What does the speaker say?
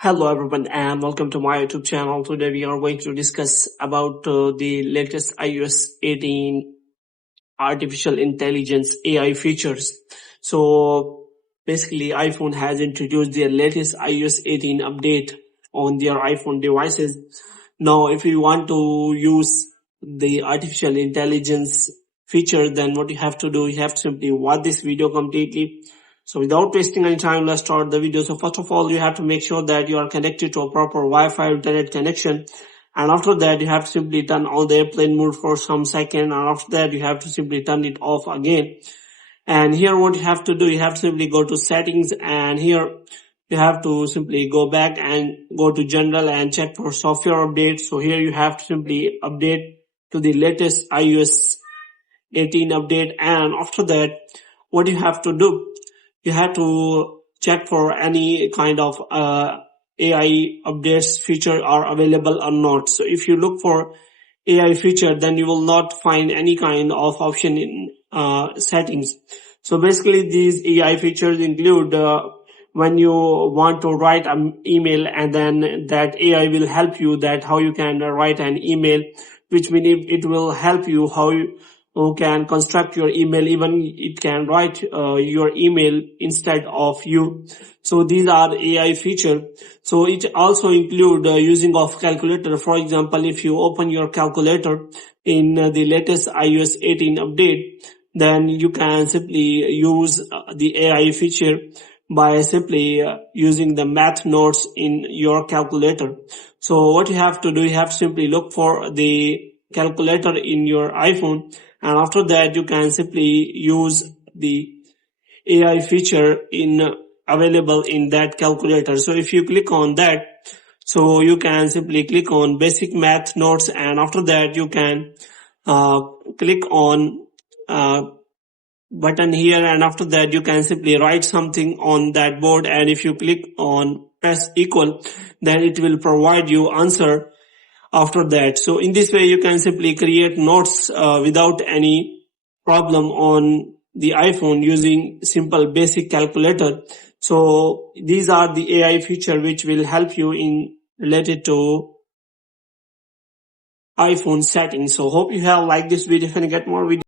Hello everyone and welcome to my YouTube channel. Today we are going to discuss about the latest iOS 18 artificial intelligence AI features. So basically iPhone has introduced their latest iOS 18 update on their iPhone devices. Now if you want to use the artificial intelligence feature, then what you have to do, you have to simply watch this video completely. So without wasting any time, let's start the video. So first of all, you have to make sure that you are connected to a proper Wi-Fi internet connection. And after that, you have to simply turn on the airplane mode for some second. And after that, you have to simply turn it off again. And here what you have to do, you have to simply go to settings, and here you have to simply go back and go to general and check for software updates. So here you have to simply update to the latest iOS 18 update. And after that, what you have to do, you have to check for any kind of AI updates feature are available or not. So if you look for AI feature, then you will not find any kind of option in settings. So basically these AI features include when you want to write an email, and then that AI will help you that how you can write an email, which means it will help you how you can construct your email. Even it can write your email instead of you. So these are AI feature. So it also include using of calculator. For example, if you open your calculator in the latest iOS 18 update, then you can simply use the AI feature by simply using the math notes in your calculator. So what you have to do, you have to simply look for the calculator in your iPhone, and after that you can simply use the AI feature available in that calculator. So if you click on that, so you can simply click on basic math notes, and after that you can click on button here, and after that you can simply write something on that board, and if you click on press equal, then it will provide you answer after that. So in this way you can simply create notes without any problem on the iPhone using simple basic calculator. So these are the AI feature which will help you in related to iPhone settings. So hope you have liked this video. If you get more videos